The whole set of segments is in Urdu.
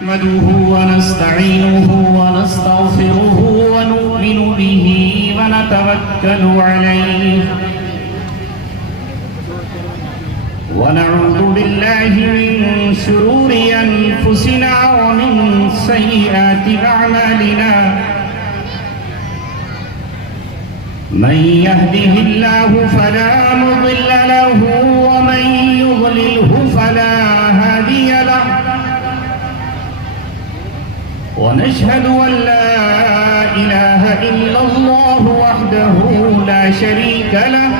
نحمده ونستعينه ونستغفره ونؤمن به ونتوكل عليه ونعوذ بالله من شرور أنفسنا ومن سيئات أعمالنا من يهده الله فلا مضل له ومن يضلله فلا هادي له ونشهد أن لا إله إلا الله وحده لا شريك له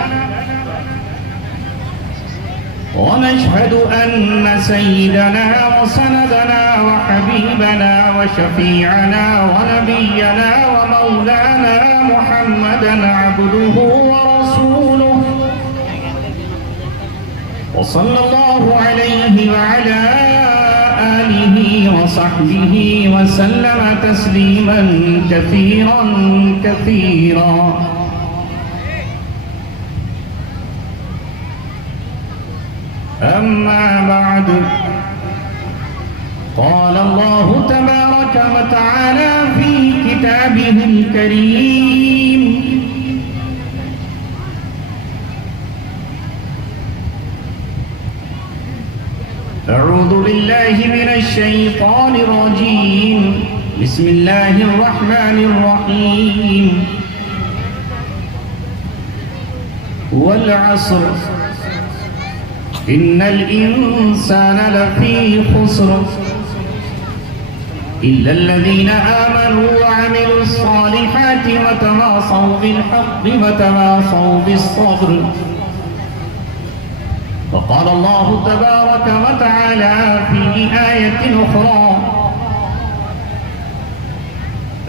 ونشهد أن سيدنا وسندنا وحبيبنا وشفيعنا ونبينا ومولانا محمدا عبده ورسوله وصلى الله عليه وعلى آله وصحبه وسلم تسليما كثيرا كثيرا. أما بعد قال الله تبارك وتعالى في كتابه الكريم أعوذ بالله من الشيطان الرجيم بسم الله الرحمن الرحيم والعصر إن الإنسان لفي خسر إلا الذين آمنوا وعملوا الصالحات وتواصوا بالحق وتواصوا بالصبر. وقال الله تبارك وتعالى في آية أخرى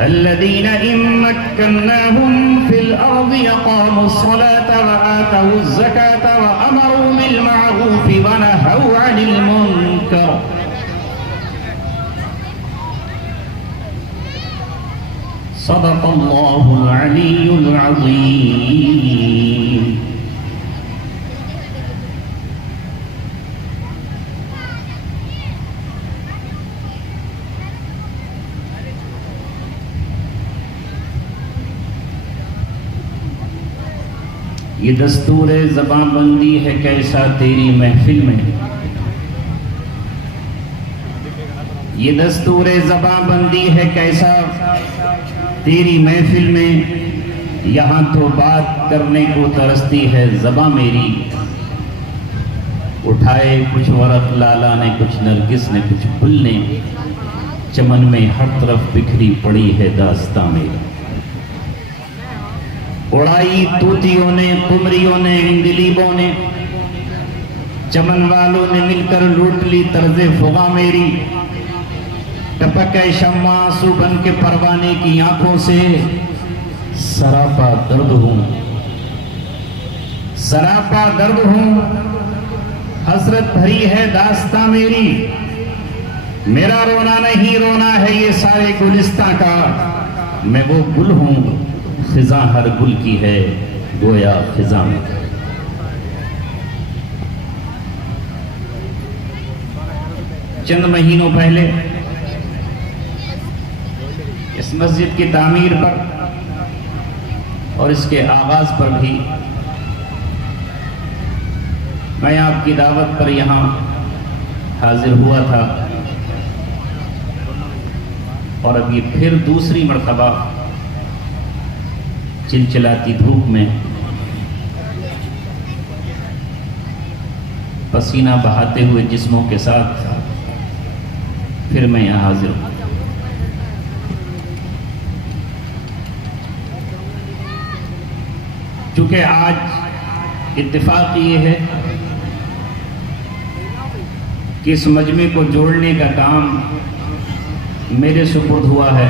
الذين إن مكناهم في الأرض يقاموا الصلاة وآتوا الزكاة وأمروا بالمعروف ونهوا عن المنكر. صدق الله العلي العظيم. یہ دستور زباں بندی ہے کیسا تیری محفل میں، یہ دستور زباں بندی ہے کیسا تیری محفل میں، یہاں تو بات کرنے کو ترستی ہے زباں میری، اٹھائے کچھ ورق لالا نے کچھ نرگس نے کچھ پھول نے، چمن میں ہر طرف بکھری پڑی ہے داستاں میری، اڑائی طوطیوں نے قمریوں نے اندلیبوں نے، چمن والوں نے مل کر لوٹ لی طرز فغاں میری، ٹپکے شمع آنسو بن کے پروانے کی آنکھوں سے، سراپا درد ہوں سراپا درد ہوں، حسرت بھری ہے داستاں میری، میرا رونا نہیں رونا ہے یہ سارے گلستاں کا، میں وہ گل ہوں خزاں ہر گل کی ہے گویا خزاں میں. چند مہینوں پہلے اس مسجد کی تعمیر پر اور اس کے آغاز پر بھی میں آپ کی دعوت پر یہاں حاضر ہوا تھا، اور اب یہ پھر دوسری مرتبہ چلچلاتی دھوپ میں پسینہ بہاتے ہوئے جسموں کے ساتھ پھر میں یہاں حاضر ہوں. چونکہ آج اتفاق یہ ہے کہ اس مجمع کو جوڑنے کا کام میرے سپرد ہوا ہے،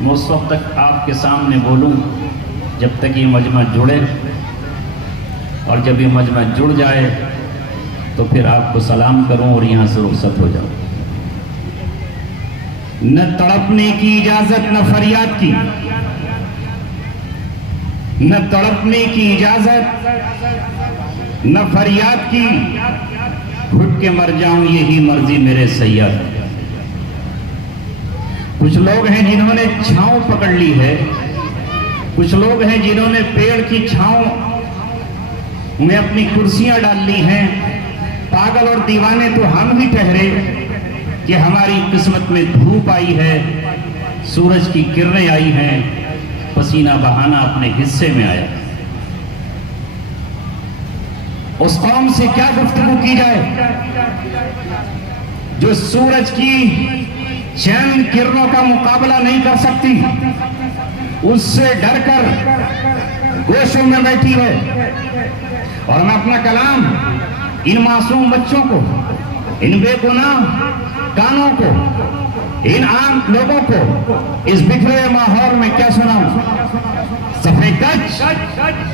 میں اس وقت تک آپ کے سامنے بولوں جب تک یہ مجمع جڑے، اور جب یہ مجمع جڑ جائے تو پھر آپ کو سلام کروں اور یہاں سے رخصت ہو جاؤں. نہ تڑپنے کی اجازت نہ فریاد کی، نہ تڑپنے کی اجازت نہ فریاد کی، گھٹ کے مر جاؤں یہی مرضی میرے سید. کچھ لوگ ہیں جنہوں نے چھاؤں پکڑ لی ہے، کچھ لوگ ہیں جنہوں نے پیڑ کی چھاؤں میں اپنی کرسیاں ڈال لی ہیں۔ پاگل اور دیوانے تو ہم ہی ٹھہرے کہ ہماری قسمت میں دھوپ آئی ہے، سورج کی کرنیں آئی ہیں، پسینہ بہانا اپنے حصے میں آیا۔ اس قوم سے کیا گفتگو کی جائے جو سورج کی چند کرنوں کا مقابلہ نہیں کر سکتی، اس سے ڈر کر گوشوں میں بیٹھی ہے۔ اور میں اپنا کلام ان معصوم بچوں کو، ان بے گناہ کانوں کو، ان عام لوگوں کو اس بکھرے ماحول میں کیا سناؤں؟ صفحے کج،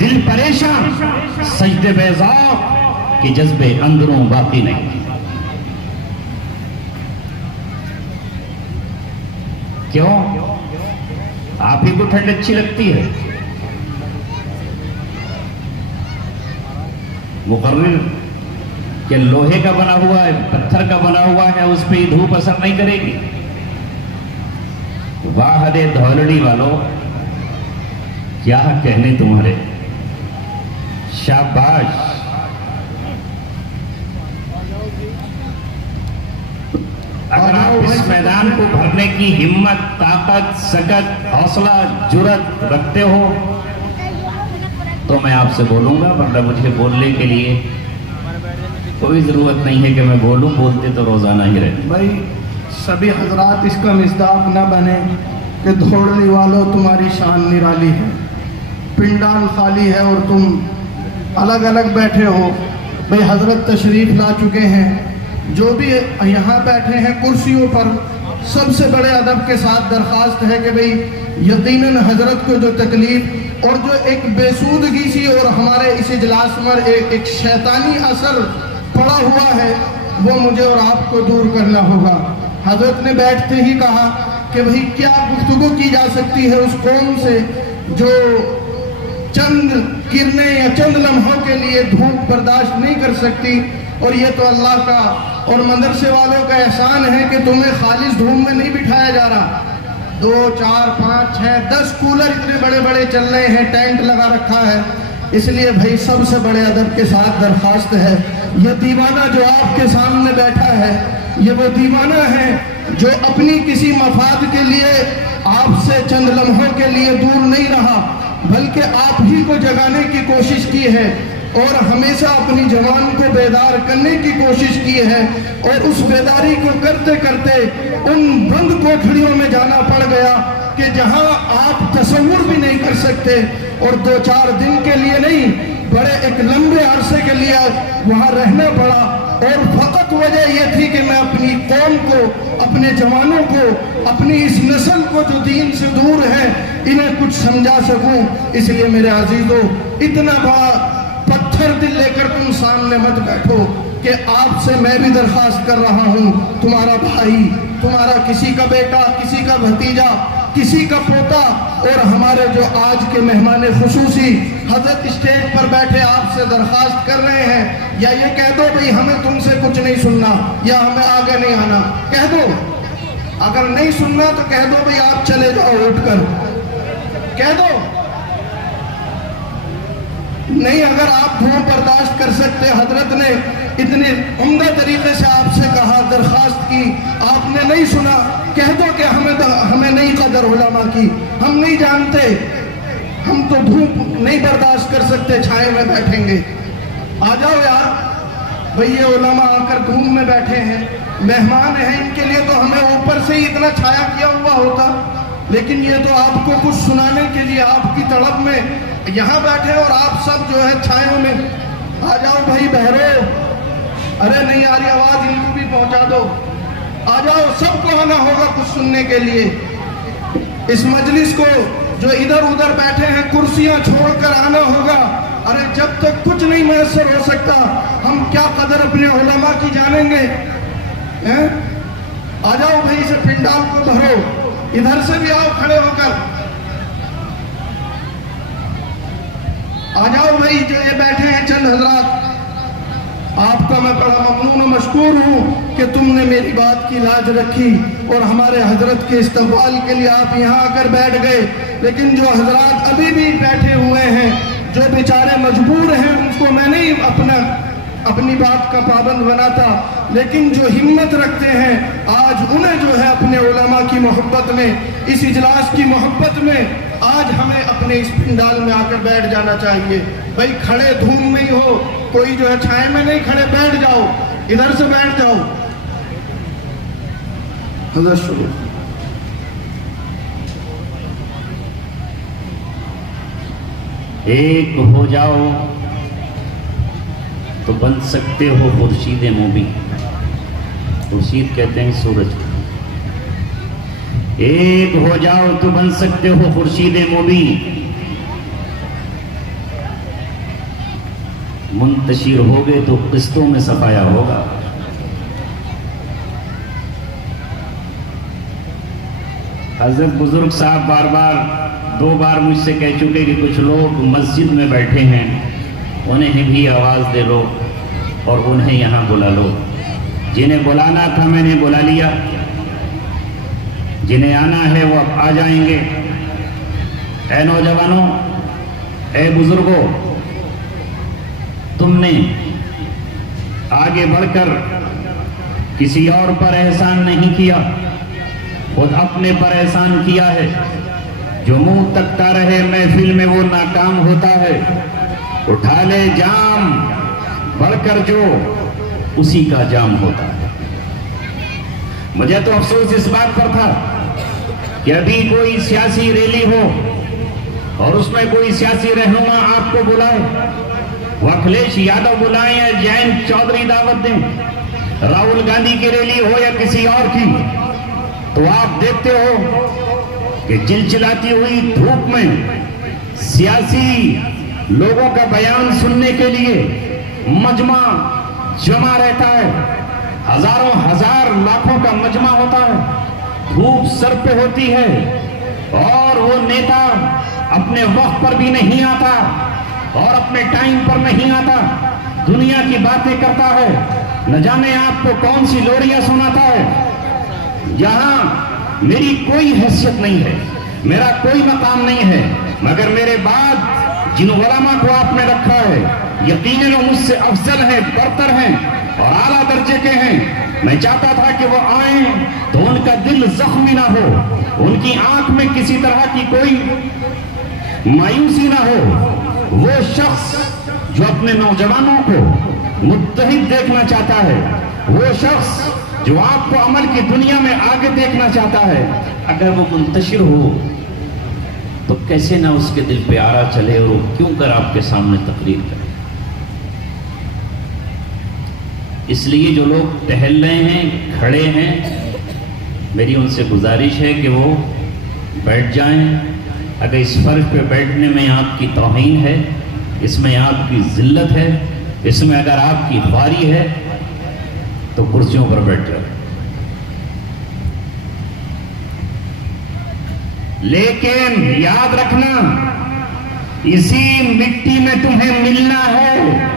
دل پریشان، سجدے بے ذوق کہ جذبے اندروں باقی نہیں۔ کیوں؟ آپ ہی کو ٹھنڈ اچھی لگتی ہے؟ مقرر کہ لوہے کا بنا ہوا ہے، پتھر کا بنا ہوا ہے، اس پہ دھوپ اثر نہیں کرے گی۔ واحد دھولڑی والوں، کیا کہنے تمہارے، شاباش۔ اگر آپ اس میدان کو بھرنے کی ہمت، طاقت، سکت، حوصلہ، جرت رکھتے ہو تو میں آپ سے بولوں گا، ورنہ مجھے بولنے کے لیے کوئی ضرورت نہیں ہے کہ میں بولوں، بولتے تو روزانہ ہی رہتے۔ بھائی سبھی حضرات اس کا مصداق نہ بنے کہ دھوڑنے والوں تمہاری شان نرالی ہے، پنڈال خالی ہے اور تم الگ الگ بیٹھے ہو۔ بھائی حضرت تشریف لا چکے ہیں، جو بھی یہاں بیٹھے ہیں کرسیوں پر، سب سے بڑے ادب کے ساتھ درخواست ہے کہ بھئی یقیناً حضرت کو جو تکلیف اور جو ایک بے سودگی سی اور ہمارے اس اجلاس میں ایک شیطانی اثر پڑا ہوا ہے، وہ مجھے اور آپ کو دور کرنا ہوگا۔ حضرت نے بیٹھتے ہی کہا کہ بھئی کیا گفتگو کی جا سکتی ہے اس قوم سے جو چند کرنیں یا چند لمحوں کے لیے دھوپ برداشت نہیں کر سکتی، اور یہ تو اللہ کا اور مدرسے والوں کا احسان ہے کہ تمہیں خالص دھوپ میں نہیں بٹھایا جا رہا۔ 2، 4، 5، 6، 10 کولر اتنے بڑے بڑے چل رہے ہیں، ٹینٹ لگا رکھا ہے۔ اس لیے بھائی سب سے بڑے ادب کے ساتھ درخواست ہے، یہ دیوانہ جو آپ کے سامنے بیٹھا ہے، یہ وہ دیوانہ ہے جو اپنی کسی مفاد کے لیے آپ سے چند لمحوں کے لیے دور نہیں رہا، بلکہ آپ ہی کو جگانے کی کوشش کی ہے اور ہمیشہ اپنی جوان کو بیدار کرنے کی کوشش کی ہے، اور اس بیداری کو کرتے کرتے ان بند کوٹھڑیوں میں جانا پڑ گیا کہ جہاں آپ تصور بھی نہیں کر سکتے، اور 2-4 دن کے لیے نہیں، بڑے ایک لمبے عرصے کے لیے وہاں رہنا پڑا، اور فقط وجہ یہ تھی کہ میں اپنی قوم کو، اپنے جوانوں کو، اپنی اس نسل کو جو دین سے دور ہے، انہیں کچھ سمجھا سکوں۔ اس لیے میرے عزیزو، اتنا بڑا پتھر دل لے کر تم سامنے مت بیٹھو کہ آپ سے میں بھی درخواست کر رہا ہوں، تمہارا بھائی، تمہارا کسی کا بیٹا، کسی کا بھتیجا، کسی کا پوتا، اور ہمارے جو آج کے مہمان خصوصی حضرت اسٹیج پر بیٹھے آپ سے درخواست کر رہے ہیں، یا یہ کہہ دو بھئی ہمیں تم سے کچھ نہیں سننا یا ہمیں آگے نہیں آنا، کہہ دو۔ اگر نہیں سننا تو کہہ دو بھئی آپ چلے جاؤ اٹھ کر، کہہ دو۔ نہیں، اگر آپ دھوپ برداشت کر سکتے، حضرت نے اتنے عمدہ طریقے سے آپ سے کہا، درخواست کی، آپ نے نہیں سنا، کہہ دو کہ ہمیں نہیں قدر علماء کی، ہم نہیں جانتے، ہم تو دھوپ نہیں برداشت کر سکتے، چھائے میں بیٹھیں گے۔ آ جاؤ یار، بھئی یہ علماء آ کر دھوپ میں بیٹھے ہیں، مہمان ہیں، ان کے لیے تو ہمیں اوپر سے ہی اتنا چھایا کیا ہوا ہوتا، لیکن یہ تو آپ کو کچھ سنانے کے لیے آپ کی طلب میں یہاں بیٹھے، اور آپ سب جو ہے چھائوں میں۔ آ جاؤ بھائی بہرو، ارے نہیں آ رہی آواز، ان کو بھی پہنچا دو، آ جاؤ، سب کو آنا ہوگا کچھ سننے کے لیے۔ اس مجلس کو جو ادھر ادھر بیٹھے ہیں کرسیاں چھوڑ کر آنا ہوگا۔ ارے جب تک کچھ نہیں میسر ہو سکتا، ہم کیا قدر اپنے علماء کی جانیں گے؟ آ جاؤ بھائی، اسے پنڈال کو بھرو، ادھر سے بھی آؤ کھڑے ہو کر، آ جاؤ بھائی، جو یہ بیٹھے ہیں چند حضرات، آپ کا میں بڑا ممنون و مشکور ہوں کہ تم نے میری بات کی لاج رکھی اور ہمارے حضرت کے استقبال کے لیے آپ یہاں آ کر بیٹھ گئے. لیکن جو حضرات ابھی بھی بیٹھے ہوئے ہیں، جو بیچارے مجبور ہیں، ان کو میں نہیں اپنی بات کا پابند بناتا، لیکن جو ہمت رکھتے ہیں آج انہیں جو ہے اپنے علماء کی محبت میں، اس اجلاس کی محبت میں آج ہمیں اپنے اس پنڈال میں آ کر بیٹھ جانا چاہیے. بھائی کھڑے دھوم نہیں ہو، کوئی جو ہے چھائے میں نہیں کھڑے، بیٹھ جاؤ، ادھر سے بیٹھ جاؤ. حضرت شروع. ایک ہو جاؤ تو بن سکتے ہو خورشید مبیں. خورشید کہتے ہیں سورج. ایک ہو جاؤ تو بن سکتے ہو خورشید مبیں. منتشر ہوگے تو قسطوں میں صفایا ہوگا. حضرت بزرگ صاحب بار بار 2 بار مجھ سے کہہ چکے کہ کچھ لوگ مسجد میں بیٹھے ہیں، انہیں بھی آواز دے لو اور انہیں یہاں بلا لو. جنہیں بلانا تھا میں نے بلا لیا، جنہیں آنا ہے وہ اب آ جائیں گے. اے نوجوانوں، اے بزرگوں، تم نے آگے بڑھ کر کسی اور پر احسان نہیں کیا، خود اپنے پر احسان کیا ہے. جو منہ تکتا رہے محفل میں وہ ناکام ہوتا ہے. اٹھا لے جام بڑھ کر جو اسی کا جام ہوتا ہے. مجھے تو افسوس اس بات پر تھا کہ ابھی کوئی سیاسی ریلی ہو اور اس میں کوئی سیاسی رہنما آپ کو بلائے، وہ اکھلیش یادو بلائیں یا جینت چودھری دعوت دیں، راہل گاندھی کی ریلی ہو یا کسی اور کی، تو آپ دیکھتے ہو کہ چلچلاتی ہوئی دھوپ میں سیاسی لوگوں کا بیان سننے کے لیے مجمع جمع رہتا ہے. ہزاروں ہزار لاکھوں کا مجمع ہوتا ہے. دھوپ سر پہ ہوتی ہے اور وہ نیتا اپنے وقت پر بھی نہیں آتا اور اپنے ٹائم پر نہیں آتا، دنیا کی باتیں کرتا ہے، نہ جانے آپ کو کون سی لوریاں سناتا ہے. یہاں میری کوئی حیثیت نہیں ہے، میرا کوئی مقام نہیں ہے، مگر میرے بعد جن علماء کو آپ نے رکھا ہے یقیناً وہ مجھ سے افضل ہیں، برتر ہیں اور اعلیٰ درجے کے ہیں. میں چاہتا تھا کہ وہ آئیں تو ان کا دل زخمی نہ ہو، ان کی آنکھ میں کسی طرح کی کوئی مایوسی نہ ہو. وہ شخص جو اپنے نوجوانوں کو متحد دیکھنا چاہتا ہے، وہ شخص جو آپ کو عمل کی دنیا میں آگے دیکھنا چاہتا ہے، اگر وہ منتشر ہو تو کیسے نہ اس کے دل پہ آرا چلے اور وہ کیوں کر آپ کے سامنے تقریر کرے. اس لیے جو لوگ ٹہل رہے ہیں، کھڑے ہیں، میری ان سے گزارش ہے کہ وہ بیٹھ جائیں. اگر اس فرق پہ بیٹھنے میں آپ کی توہین ہے، اس میں آپ کی ذلت ہے، اس میں اگر آپ کی خواری ہے تو کرسیوں پر بیٹھ جائیں. لیکن یاد رکھنا، اسی مٹی میں تمہیں ملنا ہے.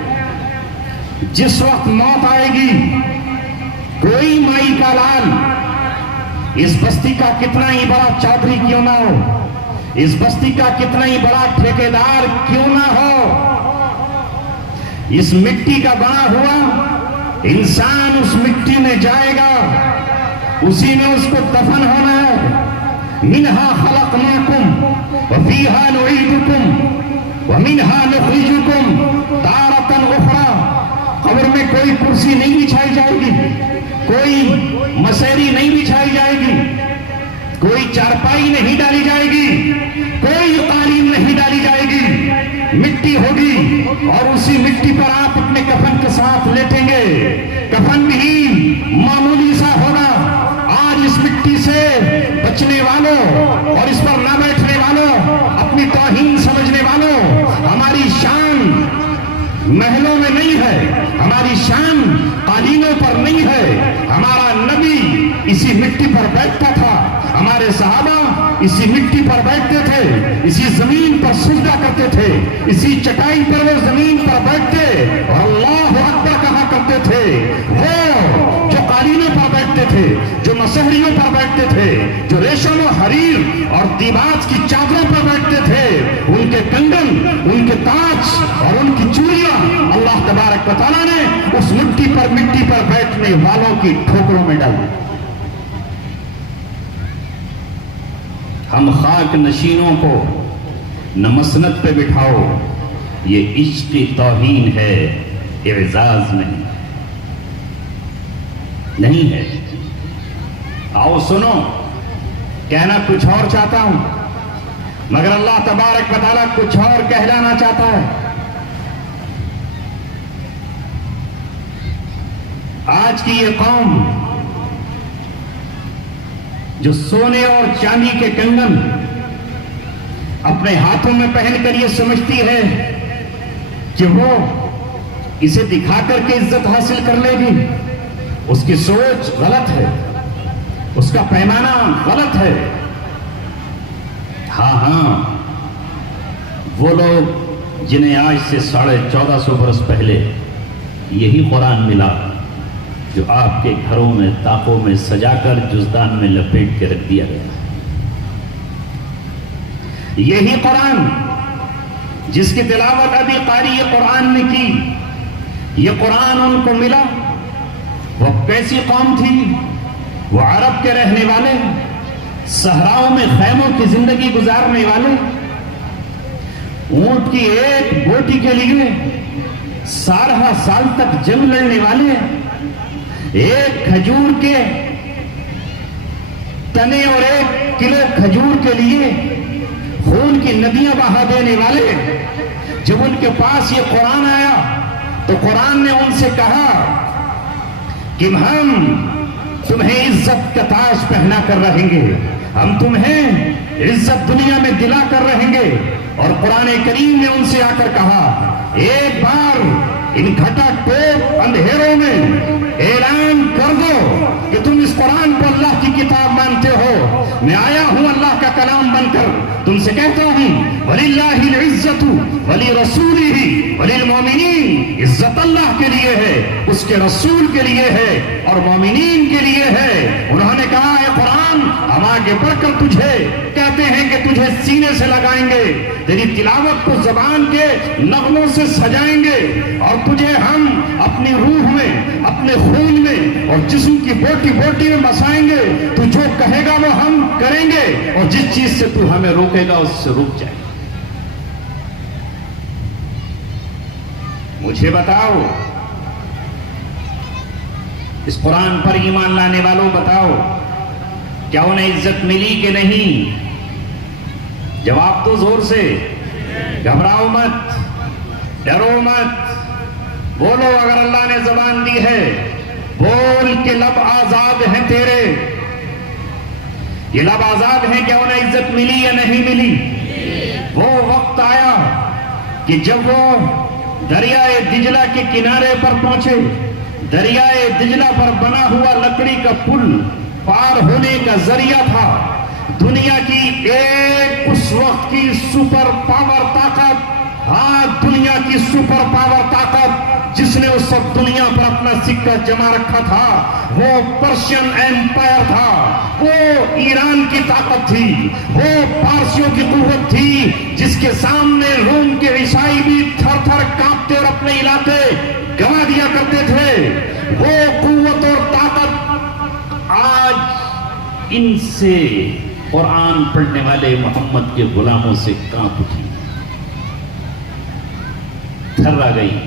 جس وقت موت آئے گی، کوئی مائی کا لال اس بستی کا کتنا ہی بڑا چودھری کیوں نہ ہو، اس بستی کا کتنا ہی بڑا ٹھیکیدار کیوں نہ ہو، اس مٹی کا بنا ہوا انسان اس مٹی میں جائے گا، اسی میں اس کو دفن ہونا ہے. منہا خلقناکم وفیہا نعیدکم ومنہا نخرجکم تارۃ اخری. قبر میں کوئی کرسی نہیں بچھائی جائے گی، کوئی مسیری نہیں بچھائی جائے گی، کوئی چارپائی نہیں ڈالی جائے گی، کوئی قالین نہیں ڈالی جائے گی. مٹی ہوگی اور اسی مٹی پر آپ اپنے کفن کے ساتھ لیٹیں گے. کفن بھی معمولی سا ہوگا. آج اس مٹی سے بچنے والوں اور اس پر نہ بیٹھنے والوں، اپنی توہین سمجھنے والوں، ہماری شان محلوں میں نہیں ہے، ہماری شان قالینوں پر نہیں ہے. ہمارا نبی اسی مٹی پر بیٹھتا تھا، ہمارے صحابہ اسی مٹی پر بیٹھتے تھے، اسی زمین پر سجدہ کرتے تھے، اسی چٹائی پر وہ زمین پر بیٹھتے اور اللہ اکبر کہا کرتے تھے، وہ جو قالینوں پر بیٹھتے تھے، جو مسہریوں پر بیٹھتے تھے، جو ریشم و حریر اور دیباج کی چادروں پر بیٹھتے تھے، ان کے کنگن، ان کے تاج اور ان کی چوڑیاں اللہ تبارک و تعالیٰ نے اس مٹی پر بیٹھنے والوں کی ٹھوکروں میں ڈال دی۔ ہم خاک نشینوں کو نہ مسند پہ بٹھاؤ، یہ عشق کی توہین ہے، اعزاز نہیں ہے۔ آؤ سنو، کہنا کچھ اور چاہتا ہوں مگر اللہ تبارک و تعالیٰ کچھ اور کہلانا چاہتا ہے۔ آج کی یہ قوم جو سونے اور چاندی کے کنگن اپنے ہاتھوں میں پہن کر یہ سمجھتی ہے کہ وہ اسے دکھا کر کے عزت حاصل کر لے گی، اس کی سوچ غلط ہے، اس کا پیمانہ غلط ہے۔ ہاں وہ لوگ جنہیں آج سے 1450 برس پہلے یہی قرآن ملا جو آپ کے گھروں میں طاقوں میں سجا کر جزدان میں لپیٹ کے رکھ دیا گیا، یہی قرآن جس کی تلاوت ابھی قاری قرآن نے کی، یہ قرآن ان کو ملا۔ وہ کیسی قوم تھی؟ وہ عرب کے رہنے والے، صحراؤں میں خیموں کی زندگی گزارنے والے، اونٹ کی ایک بوٹی کے لیے 12 سال تک جنگ لڑنے والے، ایک کھجور کے تنے اور 1 کلو کھجور کے لیے خون کی ندیاں بہا دینے والے۔ جب ان کے پاس یہ قرآن آیا تو قرآن نے ان سے کہا کہ ہم تمہیں عزت کا تاج پہنا کر رہیں گے، ہم تمہیں عزت دنیا میں دلا کر رہیں گے۔ اور قرآن کریم نے ان سے آ کر کہا، ایک بار ان گھٹا ٹوپ اندھیروں میں اعلان کر دو کہ تم اس قرآن کو اللہ کی کتاب مانتے ہو، میں آیا ہوں اللہ کا کلام بن کر، تم سے کہتا ہوں وَلِلَّهِ الْعِزَّةُ وَلِرَسُولِهِ وَلِلْمُؤْمِنِينَ، عزت اللہ کے لیے ہے، اس کے رسول کے لیے ہے اور مومنین کے لیے ہے۔ انہوں نے کہا، اے قرآن، ہم آگے بڑھ کر تجھے کہتے ہیں کہ تجھے سینے سے لگائیں گے، تیری تلاوت کو زبان کے نغموں سے سجائیں گے، اور تجھے ہم اپنی روح میں، اپنے خون میں اور جسم کی بوٹی بوٹی میں بسائیں گے، تو جو کہے گا وہ ہم کریں گے، اور جس چیز سے تو ہمیں روکے گا اس سے رک جائے۔ مجھے بتاؤ، اس قرآن پر ایمان لانے والوں بتاؤ، کیا انہیں عزت ملی کہ نہیں؟ جواب تو زور سے، گھبراؤ مت، ڈرو مت، بولو اگر اللہ نے زبان دی ہے، بول کے لب آزاد ہیں تیرے۔ یہ لب آزاد ہیں، کیا انہیں عزت ملی یا نہیں ملی؟ وہ وقت آیا کہ جب وہ دریائے دجلہ کے کنارے پر پہنچے، دریائے دجلہ پر بنا ہوا لکڑی کا پل پار ہونے کا ذریعہ تھا۔ دنیا کی ایک اس وقت کی سپر پاور طاقت، ہاں دنیا کی سپر پاور طاقت جس نے اس وقت دنیا پر اپنا سکہ جما رکھا تھا، وہ پرشین ایمپائر تھا، وہ ایران کی طاقت تھی، وہ پارسیوں کی قوت تھی، جس کے سامنے روم کے عیسائی بھی تھر تھر کانپتے اور اپنے علاقے گوا دیا کرتے تھے۔ وہ قوت اور طاقت آج ان سے، قرآن پڑھنے والے محمد کے غلاموں سے کانپ اٹھی، تھرا گئی،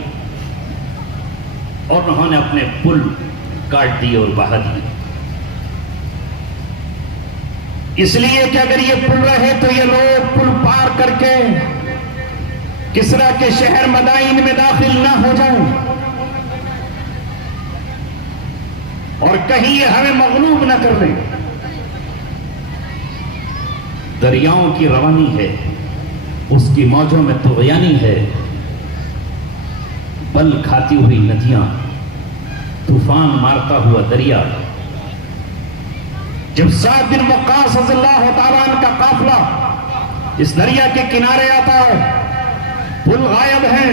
اور انہوں نے اپنے پل کاٹ دیے اور بہا دیے۔ اس لیے کہ اگر یہ پل رہے تو یہ لوگ پل پار کر کے کسرا کے شہر مدائن میں داخل نہ ہو جائیں، اور کہیں یہ ہمیں مغلوب نہ کر دیں۔ دریاؤں کی روانی ہے، اس کی موجوں میں طغیانی ہے، بل کھاتی ہوئی ندیاں، طوفان مارتا ہوا دریا۔ جب سعد بن وقاص رضی اللہ تعالیٰ عنہ کا قافلہ اس دریا کے کنارے آتا ہے، پل غائب ہیں،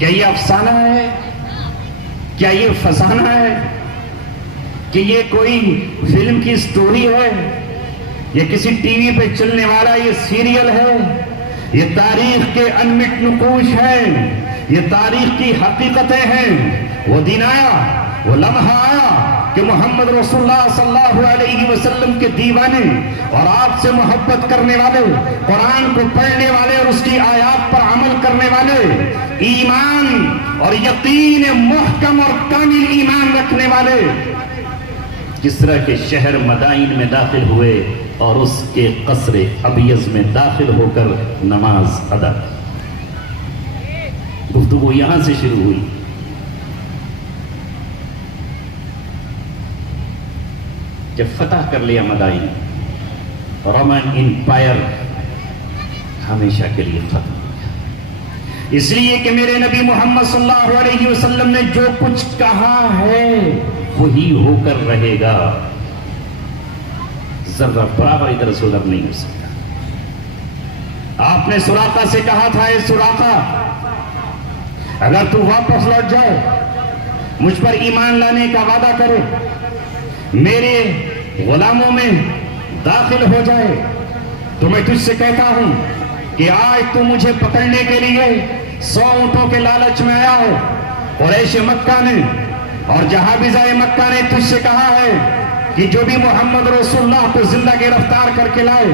کیا یہ افسانہ ہے؟ کیا یہ فسانہ ہے؟ کہ یہ کوئی فلم کی سٹوری ہے؟ یہ کسی ٹی وی پہ چلنے والا یہ سیریل ہے؟ یہ تاریخ کے انمٹ نقوش ہیں، یہ تاریخ کی حقیقتیں ہیں۔ وہ دن آیا، وہ لمحہ آیا کہ محمد رسول اللہ صلی اللہ علیہ وسلم کے دیوانے اور آپ سے محبت کرنے والے، قرآن کو پڑھنے والے اور اس کی آیات پر عمل کرنے والے، ایمان اور یقین محکم اور کامل ایمان رکھنے والے کسرا کے شہر مدائن میں داخل ہوئے اور اس کے قصر ابیض میں داخل ہو کر نماز ادا کی۔ گفتگو یہاں سے شروع ہوئی۔ جب فتح کر لیا مدائن، رومن امپائر ہمیشہ کے لیے ختم ہو گیا، اس لیے کہ میرے نبی محمد صلی اللہ علیہ وسلم نے جو کچھ کہا ہے وہی ہو کر رہے گا، ذرہ برابر ادھر ادھر نہیں ہو سکتا۔ آپ نے سراقہ سے کہا تھا، اے سراقہ اگر تو واپس لوٹ جائے، مجھ پر ایمان لانے کا وعدہ کرے، میرے غلاموں میں داخل ہو جائے، تو میں تجھ سے کہتا ہوں کہ آج تو مجھے پکڑنے کے لیے 100 اونٹوں کے لالچ میں آیا ہے۔ قریش مکہ نے اور جہابزہ مکہ نے تجھ سے کہا ہے کہ جو بھی محمد رسول اللہ کو زندہ گرفتار کر کے لائے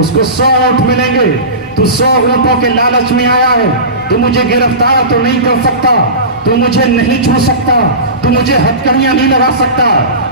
اس کو 100 اونٹ ملیں گے۔ تو 100 اونٹوں کے لالچ میں آیا ہے، تو مجھے گرفتار تو نہیں کر سکتا، تو مجھے نہیں چھو سکتا، تو مجھے ہتھکڑیاں نہیں لگا سکتا،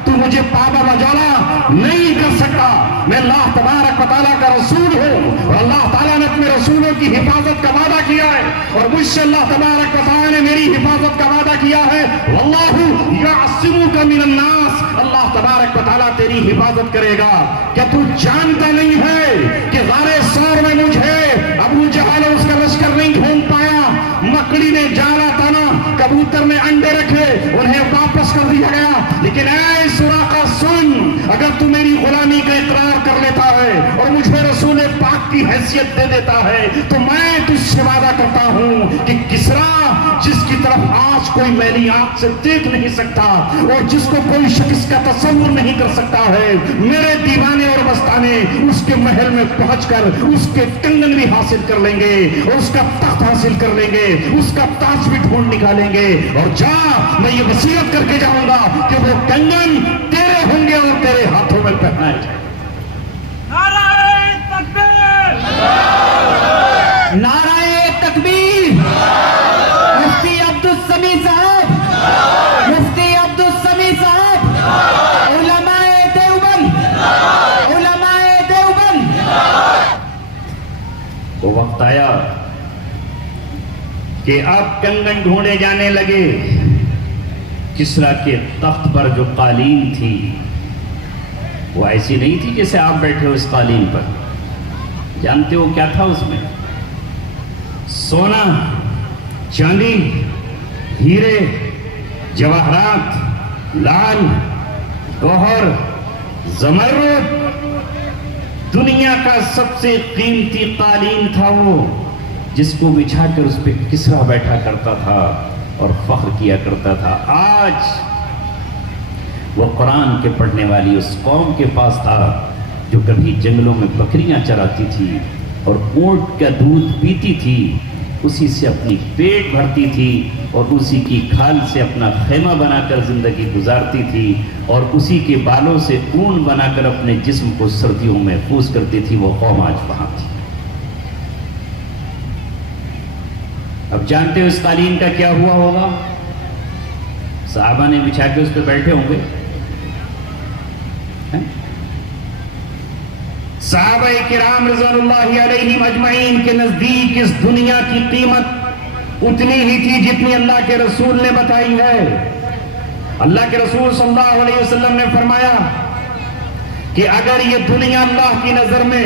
تو مجھے پابا بجانا نہیں کر سکتا۔ میں اللہ تبارک و تعالیٰ کا رسول ہوں اور اللہ تعالیٰ نے اپنے رسولوں کی حفاظت کا وعدہ کیا ہے، اور مجھ سے اللہ تبارک و تعالیٰ نے میری حفاظت کا وعدہ کیا ہے۔ واللہ یعصمک من الناس، اللہ تبارک و تعالیٰ تیری حفاظت کرے گا۔ کیا تو جانتا نہیں ہے کہ غار ثور میں مجھے ابو جہل اور اس کا لشکر نہیں ڈھونڈ پایا؟ مکڑی نے جالا تانا، کبوتر نے انڈے رکھے، انہیں واپس کر دیا گیا۔ لیکن اے سراقہ سن، اگر تو میری غلامی کا اقرار کر لیتا ہے اور مجھے رسول پاک کی حیثیت دے دیتا ہے تو میں تجھ سے وعدہ کرتا ہوں کہ کسرا جس کی طرف آج کوئی میری آنکھ سے دیکھ نہیں سکتا اور جس کو کوئی شخص کا تصور نہیں کر سکتا ہے، میرے دیوانے اور مستانے اس کے محل میں پہنچ کر اس کے کنگن بھی حاصل کر لیں گے اور اس کا تخت حاصل کر لیں گے، اس کا تاج بھی ڈھونڈ نکالیں گے، اور جا میں یہ وصیت کر کے جاؤں گا کہ وہ کنگن تیرے ہوں گے اور تیرے ہاتھوں میں پہنائے جائیں۔ نعرہ تکبیر! نعرہ تکبیر! مفتی عبدالسمیع صاحب، مفتی عبدالسمیع صاحب، علماء دیوبند، علماء دیوبند۔ وہ وقت آیا کہ اب کنگن ڈھونڈے جانے لگے۔ کسرا کے تخت پر جو قالین تھی وہ ایسی نہیں تھی جیسے آپ بیٹھے ہو اس قالین پر۔ جانتے ہو کیا تھا اس میں؟ سونا، چاندی، ہیرے، جواہرات، لال، گوہر، زمرد، دنیا کا سب سے قیمتی قالین تھا وہ، جس کو بچھا کر اس پہ کسرا بیٹھا کرتا تھا اور فخر کیا کرتا تھا۔ آج وہ قرآن کے پڑھنے والی اس قوم کے پاس تھا جو کبھی جنگلوں میں بکریاں چراتی تھی اور اونٹ کا دودھ پیتی تھی، اسی سے اپنی پیٹ بھرتی تھی اور اسی کی کھال سے اپنا خیمہ بنا کر زندگی گزارتی تھی اور اسی کے بالوں سے اون بنا کر اپنے جسم کو سردیوں میں محفوظ کرتی تھی۔ وہ قوم آج وہاں تھی۔ اب جانتے ہو اس قالین کا کیا ہوا ہوگا؟ صحابہ نے بچھا کے اس پہ بیٹھے ہوں گے۔ صحابہ کرام رضوان اللہ علیہم اجمعین کے نزدیک اس دنیا کی قیمت اتنی ہی تھی جتنی اللہ کے رسول نے بتائی ہے۔ اللہ کے رسول صلی اللہ علیہ وسلم نے فرمایا کہ اگر یہ دنیا اللہ کی نظر میں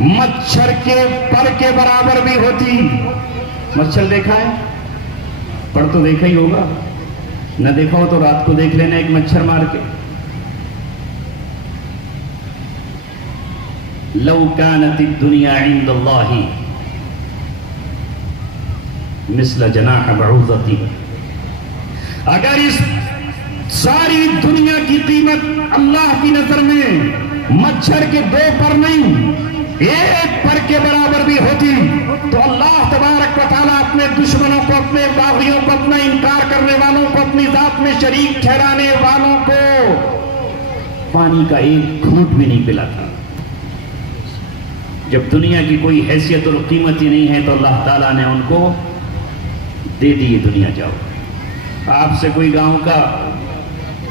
مچھر کے پر کے برابر بھی ہوتی، مچھر دیکھا ہے؟ پر تو دیکھا ہی ہوگا، نہ دیکھا ہو تو رات کو دیکھ لینا ایک مچھر مار کے۔ لو كانت الدنيا عند الله مثل جناح بعوضتی. اگر اس ساری دنیا کی قیمت اللہ کی نظر میں مچھر کے 2 پر نہیں 1 پر کے برابر بھی ہوتی تو اللہ تبارک و تعالیٰ اپنے دشمنوں کو، اپنے باغیوں کو، اپنا انکار کرنے والوں کو، اپنی ذات میں شریک ٹھہرانے والوں کو پانی کا 1 گھونٹ بھی نہیں پلاتا. جب دنیا کی کوئی حیثیت اور قیمت ہی نہیں ہے تو اللہ تعالیٰ نے ان کو دے دی یہ دنیا. جاؤ، آپ سے کوئی گاؤں کا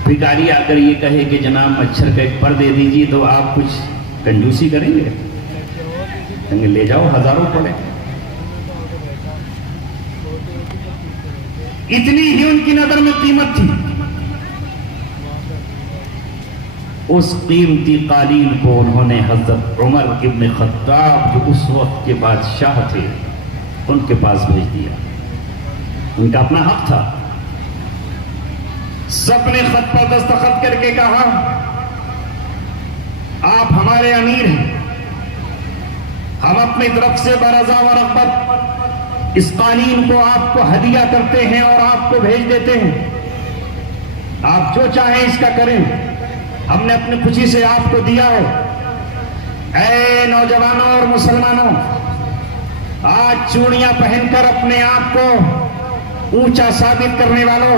بھکاری آ کر یہ کہے کہ جناب مچھر کا 1 پر دے دیجیے تو آپ کچھ کنجوسی کریں گے؟ کہیں گے لے جاؤ، ہزاروں پڑے. اتنی ہی ان کی نظر میں قیمت تھی. اس قیمتی قالین کو انہوں نے حضرت عمر ابن خطاب جو اس وقت کے بادشاہ تھے ان کے پاس بھیج دیا. ان کا اپنا حق تھا. سب نے خط پر دستخط کر کے کہا آپ ہمارے امیر ہیں، ہم اپنی طرف سے برضا و رغبت اس قالین کو آپ کو ہدیہ کرتے ہیں اور آپ کو بھیج دیتے ہیں. آپ جو چاہیں اس کا کریں، ہم نے اپنی خوشی سے آپ کو دیا ہے. اے نوجوانوں اور مسلمانوں، آج چوڑیاں پہن کر اپنے آپ کو اونچا ثابت کرنے والوں،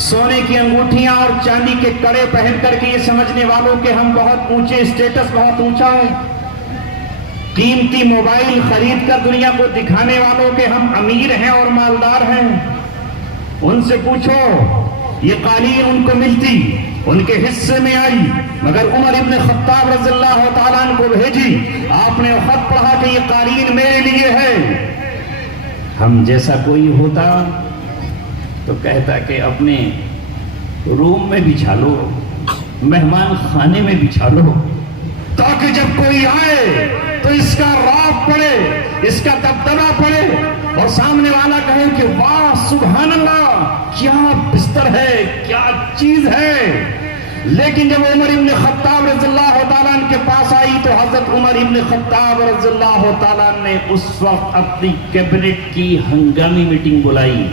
سونے کی انگوٹھیاں اور چاندی کے کڑے پہن کر کے یہ سمجھنے والوں کہ ہم بہت اونچے، اسٹیٹس بہت اونچا ہے، قیمتی موبائل خرید کر دنیا کو دکھانے والوں کہ ہم امیر ہیں اور مالدار ہیں، ان سے پوچھو یہ قالین ان کو ملتی، ان کے حصے میں آئی، مگر عمر ابن خطاب رضی اللہ تعالیٰ عنہ کو بھیجی. آپ نے خط پڑھا کہ یہ قالین میرے لیے ہے. ہم جیسا کوئی ہوتا تو کہتا کہ اپنے روم میں بچھا لو، مہمان خانے میں بچھا لو، تاکہ جب کوئی آئے تو اس کا رعب پڑے، اس کا دبدبہ پڑے اور سامنے والا کہے کہ واہ سبحان اللہ، کیا بستر ہے، کیا چیز ہے. لیکن جب عمر ابن خطاب رضی اللہ تعالیٰ عنہ کے پاس آئی تو حضرت عمر ابن خطاب رضی اللہ تعالیٰ عنہ نے اس وقت اپنی کیبنٹ کی ہنگامی میٹنگ بلائی،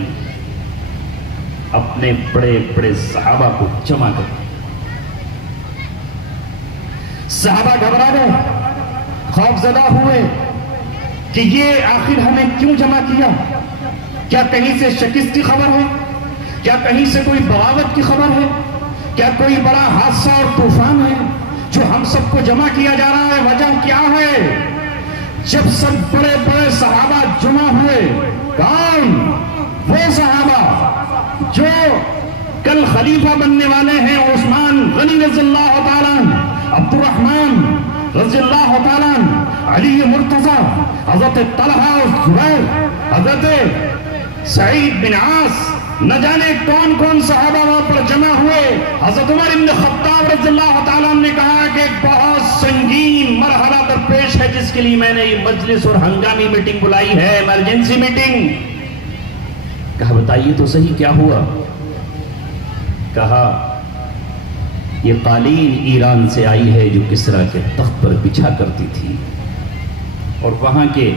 اپنے بڑے بڑے صحابہ کو جمع کر. صحابہ گھبرا گئے، خوف زدہ ہوئے کہ یہ آخر ہمیں کیوں جمع کیا؟ کیا کہیں سے شکست کی خبر ہے؟ کیا کہیں سے کوئی بغاوت کی خبر ہے؟ کیا کوئی بڑا حادثہ اور طوفان ہے جو ہم سب کو جمع کیا جا رہا ہے؟ وجہ کیا ہے؟ جب سب بڑے بڑے صحابہ جمع ہوئے، کون؟ وہ صحابہ جو کل خلیفہ بننے والے ہیں، عثمان غنی رضی اللہ تعالیٰ عنہ، عبد الرحمن رضی اللہ تعالیٰ عنہ، علی مرتضی، حضرت طلحہ اور زبیر، حضرت سعید بن عاص، نہ جانے کون کون صحابہ وہاں پر جمع ہوئے. حضرت عمر ابن خطاب رضی اللہ تعالیٰ عنہ نے کہا کہ ایک بہت سنگین مرحلہ درپیش ہے جس کے لیے میں نے یہ مجلس اور ہنگامی میٹنگ بلائی ہے، ایمرجنسی میٹنگ. کہا بتائیے تو صحیح کیا ہوا؟ کہا یہ قالین ایران سے آئی ہے جو کسریٰ کے تخت پر بچھا کرتی تھی، اور وہاں کے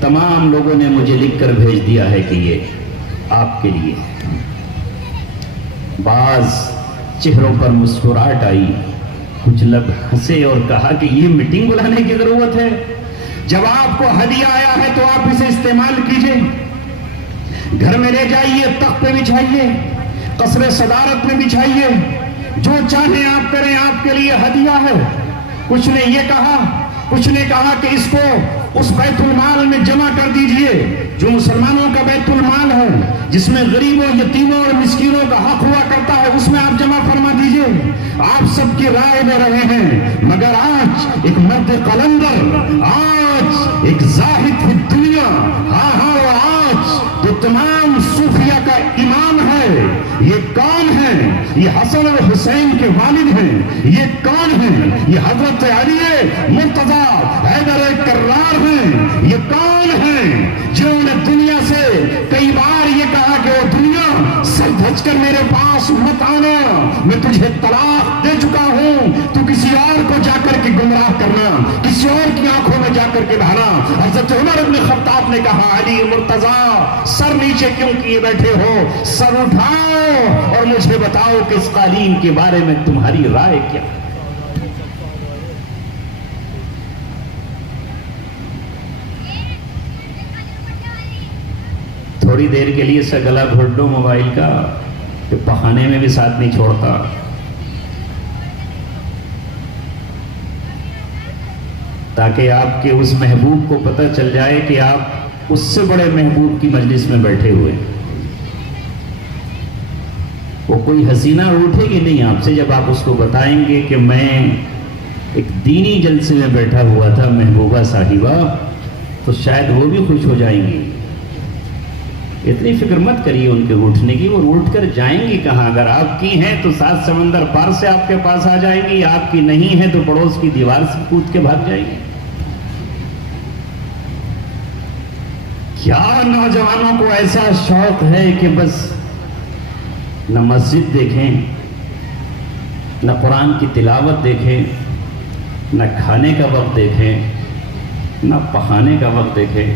تمام لوگوں نے مجھے لکھ کر بھیج دیا ہے کہ یہ آپ کے لیے. بعض چہروں پر مسکراہٹ آئی، کچھ لوگ ہنسے اور کہا کہ یہ میٹنگ بلانے کی ضرورت ہے؟ جب آپ کو ہدیہ آیا ہے تو آپ اسے استعمال کیجئے، گھر میں لے جائیے، تخت پہ بچھائیے، قصر صدارت میں بچھائیے، جو چاہیں آپ کریں، آپ کے لیے ہدیہ ہے. کچھ نے یہ کہا، کچھ نے کہا کہ اس کو اس بیت المال میں جمع کر دیجئے جو مسلمانوں کا بیت المال ہے، جس میں غریبوں، یتیموں اور مسکینوں کا حق ہوا کرتا ہے، اس میں آپ جمع فرما دیجئے. آپ سب کی رائے لے رہے ہیں، مگر آج ایک مرد قلندر، آج ایک زاہد فی الدنیا، وہ آج تو تمام صوفیہ کا امام ہے، یہ کون ہے؟ یہ حسن اور حسین کے والد ہیں. یہ کون ہیں؟ یہ حضرت علی مرتضی حیدر کرار ہیں. یہ کون ہیں جنہوں نے دنیا سے کئی بار یہ کہا کہ وہ دنیا سر دھج کر میرے پاس مت آنا، میں تجھے طلاق دے چکا ہوں، تو کسی اور کو جا کر کے گمراہ کرنا، کسی اور کی آنکھوں میں جا کر کے بہانا. حضرت عمر بن خطاب نے کہا علی مرتضی پیچھے کیوں کیے بیٹھے ہو؟ سر اٹھاؤ اور مجھے بتاؤ کہ اس قالین کے بارے میں تمہاری رائے کیا؟ تھوڑی دیر کے لیے سا گلا گھونٹ لو موبائل کا کہ بہانے میں بھی ساتھ نہیں چھوڑتا. تاکہ آپ کے اس محبوب کو پتہ چل جائے کہ آپ اس سے بڑے محبوب کی مجلس میں بیٹھے ہوئے. وہ کوئی حسینہ روٹھے گی نہیں آپ سے جب آپ اس کو بتائیں گے کہ میں ایک دینی جلسے میں بیٹھا ہوا تھا محبوبہ صاحبہ، تو شاید وہ بھی خوش ہو جائیں گی. اتنی فکر مت کریے ان کے روٹھنے کی، وہ روٹ کر جائیں گی کہاں؟ اگر آپ کی ہیں تو 7 سمندر پار سے آپ کے پاس آ جائیں گی، آپ کی نہیں ہے تو پڑوس کی دیوار سے کود کے بھاگ جائیں گی. کیا نوجوانوں کو ایسا شوق ہے کہ بس نہ مسجد دیکھیں، نہ قرآن کی تلاوت دیکھیں، نہ کھانے کا وقت دیکھیں، نہ پخانے کا وقت دیکھیں.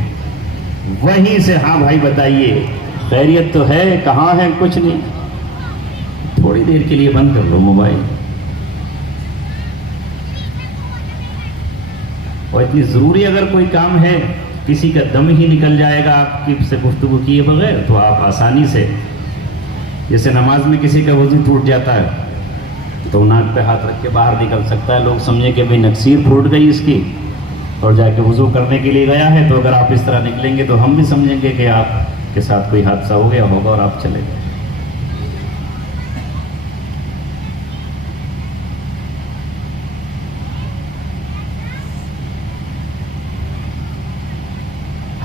وہیں سے ہاں بھائی بتائیے خیریت تو ہے؟ کہاں ہے؟ کچھ نہیں. تھوڑی دیر کے لیے بند کر لو موبائل. اور اتنی ضروری اگر کوئی کام ہے، کسی کا دم ہی نکل جائے گا آپ کی سے گفتگو کیے بغیر، تو آپ آسانی سے، جیسے نماز میں کسی کا وضو ٹوٹ جاتا ہے تو ناک پہ ہاتھ رکھ کے باہر نکل سکتا ہے، لوگ سمجھیں کہ بھئی نکسیر پھوٹ گئی اس کی اور جا کے وضو کرنے کے لیے گیا ہے. تو اگر آپ اس طرح نکلیں گے تو ہم بھی سمجھیں گے کہ آپ کے ساتھ کوئی حادثہ ہو گیا ہوگا اور آپ چلے گئے.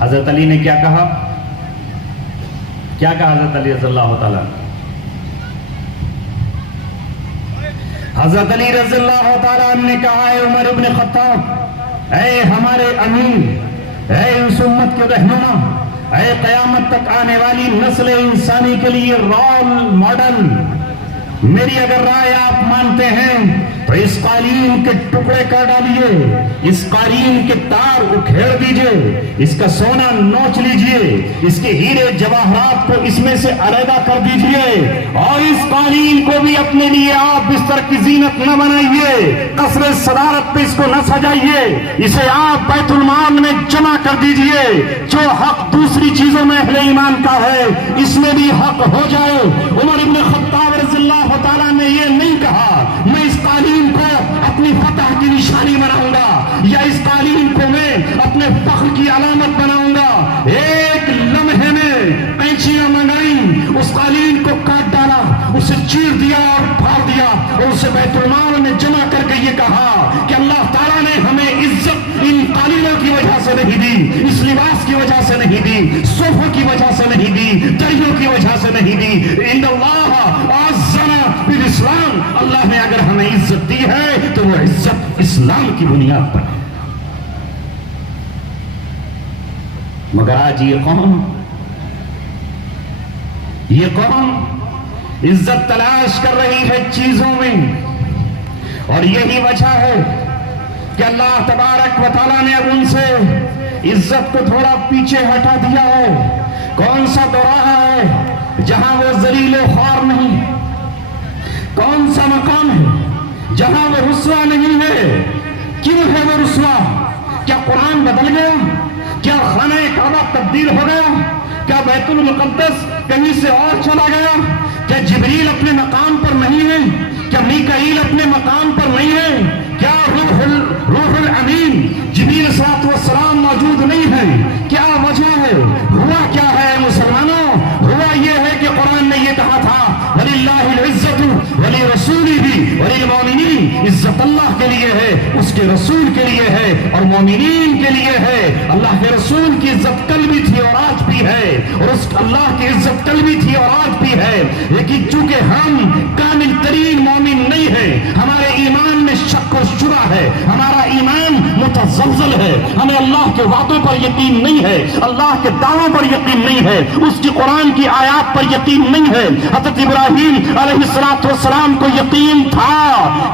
حضرت علی نے کیا کہا؟ کیا کہا حضرت علی رضی اللہ تعالیٰ؟ حضرت علی رضی اللہ تعالیٰ نے کہا، اے عمر ابن خطاب، اے ہمارے امیر، اے اس امت کے رہنما، اے قیامت تک آنے والی نسل انسانی کے لیے رول ماڈل، میری اگر رائے آپ مانتے ہیں تو اس قالین کے ٹکڑے کر ڈالیے، اس قالین کے تار اکھیڑ دیجئے، اس کا سونا نوچ لیجئے، اس کے ہیرے جواہرات کو اس میں سے علیحدہ کر دیجئے، اور اس قالین کو بھی اپنے لیے آپ بستر کی زینت نہ بنائیے، قصر صدارت پہ اس کو نہ سجائیے، اسے آپ بیت المال میں جمع کر دیجئے. جو حق دوسری چیزوں میں اہل ایمان کا ہے اس میں بھی حق ہو جائے. عمر ابن خطاب رضی اللہ تعالیٰ نے یہ نہیں کہا میں اس قالین کو اپنی فتح کی نشانی بناؤں گا یا اس قالین کو میں اپنے فخر کی علامت بناؤں گا. ایک لمحے میں پینچیاں منگائیں، اس قالین کو کاٹ ڈالا، اسے چیر دیا اور پھاڑ دیا اور اسے بیت المال میں جمع کر کے یہ کہا کہ اللہ تعالیٰ نے ہمیں عزت ان قالینوں کی وجہ سے نہیں دی، اس لباس کی وجہ سے نہیں دی، صوفوں کی وجہ سے نہیں دی، دریوں کی وجہ سے نہیں دی. ان اللہ اعزنا بالاسلام، اللہ نے اگر ہمیں عزت دی ہے تو وہ عزت اسلام کی بنیاد پر ہے. مگر آج یہ قوم عزت تلاش کر رہی ہے چیزوں میں، اور یہی وجہ ہے کہ اللہ تبارک و تعالیٰ نے اب ان سے عزت کو تھوڑا پیچھے ہٹا دیا ہے. کون سا دوراہا ہے جہاں وہ ذلیل و خوار نہیں؟ کون سا مقام ہے جہاں وہ رسوا نہیں ہے؟ کیوں ہے وہ رسوا؟ کیا قرآن بدل گیا؟ کیا خانہ کعبہ تبدیل ہو گیا؟ کیا بیت المقدس کہیں سے اور چلا گیا؟ کیا جبریل اپنے مقام پر نہیں ہے؟ کیا میکائیل اپنے مقام پر نہیں ہے؟ کیا روح الامین جبریل صلی والسلام موجود نہیں ہے؟ کیا وجہ ہے؟ ہوا کیا ہے مسلمانوں؟ ہوا یہ ہے کہ قرآن نے یہ کہا تھا وَلِلَّهِ الْعِزَّةُ وَلِرَسُولِهِ وَلِلْمُؤْمِنِينَ، عزت اللہ کے لیے ہے، اس کے رسول کے لیے ہے اور مومنین کے لیے ہے. اللہ کے رسول کی عزت کل بھی تھی اور آج بھی ہے، اور اس اللہ کی عزت کل بھی تھی اور آج بھی ہے. لیکن چونکہ ہم کامل ترین مومن نہیں ہیں، ہمارے ایمان میں شک و شبہ ہے، ہمارا ایمان متزلزل ہے، ہمیں اللہ کے وعدوں پر یقین نہیں ہے، اللہ کے دعووں پر یقین نہیں ہے، اس کی قرآن کی آیات پر یقین نہیں ہے. حضرت ابراہیم علیہ السلام کو یقین تھا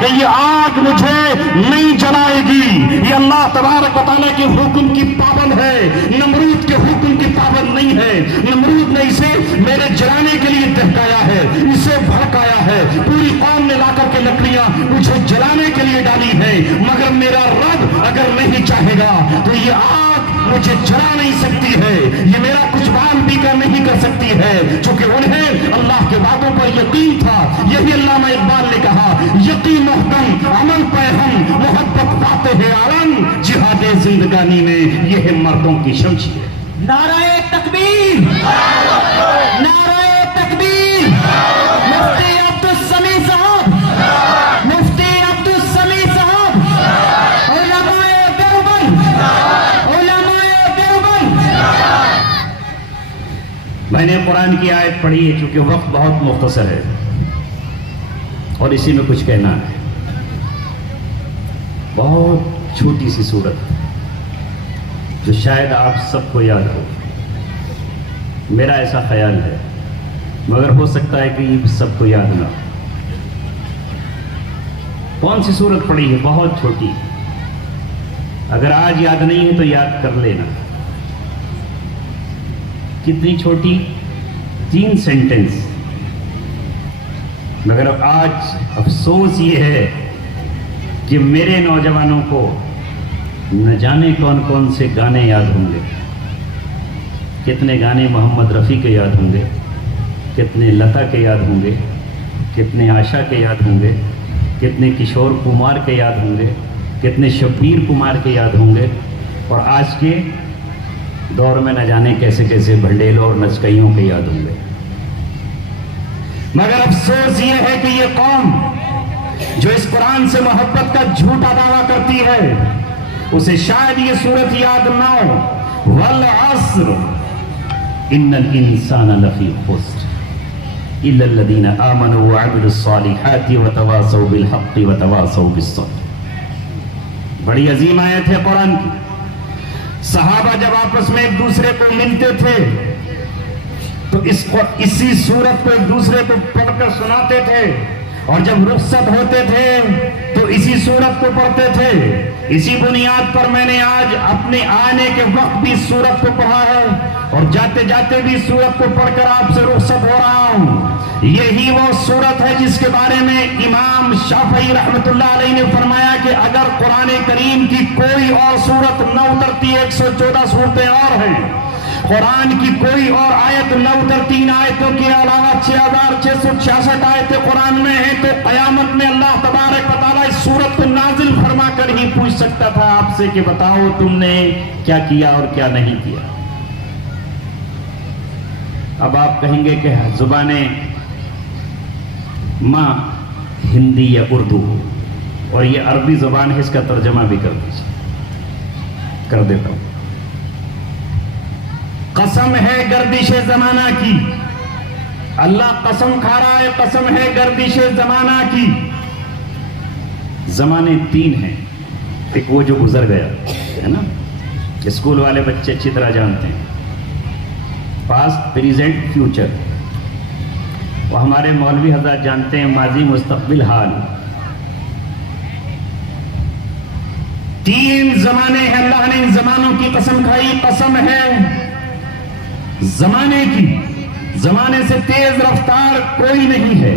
کہ یہ آگ مجھے نہیں جلائے گی، یہ اللہ تبارک و تعالیٰ کے حکم کی پابند ہے، نمرود کے حکم کی پابند پابند نہیں ہے. نمرود نے اسے میرے جلانے کے لیے دہکایا ہے, اسے بھڑکایا ہے, پوری قوم نے لا کر کے لکڑیاں مجھے جلانے کے لیے ڈالی ہے, مگر میرا رب اگر نہیں چاہے گا تو یہ آگ مجھے جلا نہیں سکتی ہے, یہ میرا کچھ بال بھی نہیں کر سکتی ہے, چونکہ انہیں اللہ کے وعدوں پر یقین تھا. یہی علامہ اقبال نے کہا, یقین محکم عمل پہ ہم محبت پاتے ہیں عالم, جہاد زندگانی میں یہ ہے مردوں کی شمشیر. نعرہ تکبیر, نعرہ تکبیر. مفتی عبدالسمیع صاحب, مفتی عبدالسمیع صاحب, علماء دیوبند, علماء دیوبند. میں نے قرآن کی آیت پڑھی ہے چونکہ وقت بہت مختصر ہے اور اسی میں کچھ کہنا ہے. بہت چھوٹی سی سورت جو شاید آپ سب کو یاد ہو, میرا ایسا خیال ہے, مگر ہو سکتا ہے کہ یہ سب کو یاد نہ ہو. کون سی سورت پڑھی ہے؟ بہت چھوٹی. اگر آج یاد نہیں ہے تو یاد کر لینا. کتنی چھوٹی؟ 3 سینٹنس. مگر آج افسوس یہ ہے کہ میرے نوجوانوں کو نہ جانے کون کون سے گانے یاد ہوں گے. کتنے گانے محمد رفیع کے یاد ہوں گے, کتنے لتا کے یاد ہوں گے, کتنے آشا کے یاد ہوں گے, کتنے کشور کمار کے یاد ہوں گے, کتنے شبیر کمار کے یاد ہوں گے, اور آج کے دور میں نہ جانے کیسے کیسے بھنڈیلوں اور نچکئیوں کے یاد ہوں گے. مگر افسوس یہ ہے کہ یہ قوم جو اس قرآن سے محبت کا جھوٹا دعویٰ کرتی ہے اسے شاید یہ صورت یاد نہ ہو. والعصر ان الانسان لفی خسر الا الذین آمنوا وعملوا الصالحات وتواصوا بالحق وتواصوا بالصبر. بڑی عظیم آیت ہے قرآن کی. صحابہ جب آپس میں ایک دوسرے کو ملتے تھے تو اسی صورت کو ایک دوسرے کو پڑھ کر سناتے تھے, اور جب رخصت ہوتے تھے تو اسی صورت کو پڑھتے تھے. اسی بنیاد پر میں نے آج اپنے آنے کے وقت بھی اس صورت کو پڑھا ہے اور جاتے جاتے بھی اس صورت کو پڑھ کر آپ سے رخصت ہو رہا ہوں. یہی وہ صورت ہے جس کے بارے میں امام شافعی رحمۃ اللہ علیہ نے فرمایا کہ اگر قرآن کریم کی کوئی اور صورت نہ اترتی, 114 صورتیں اور ہیں, قرآن کی کوئی اور آیت نہ اترتی, ان آیتوں کے علاوہ 6666 آیتیں قرآن میں ہیں, تو قیامت میں اللہ تبارک و تعالیٰ اس صورت کو نازل فرما کر ہی پوچھ سکتا تھا آپ سے کہ بتاؤ تم نے کیا کیا اور کیا نہیں کیا. اب آپ کہیں گے کہ زبان ماں ہندی یا اردو اور یہ عربی زبان ہے, اس کا ترجمہ بھی کر دیجیے. کر دیتا ہوں. قسم ہے گردش زمانہ کی, اللہ قسم کھا رہا ہے, قسم ہے گردش زمانہ کی. زمانے 3 ہیں. ایک وہ جو گزر گیا ہے نا, اسکول والے بچے اچھی طرح جانتے ہیں, پاسٹ پریزنٹ فیوچر. وہ ہمارے مولوی حضرات جانتے ہیں ماضی مستقبل حال. 3 زمانے ہیں, اللہ نے ان زمانوں کی قسم کھائی. قسم ہے زمانے کی, زمانے سے تیز رفتار کوئی نہیں ہے,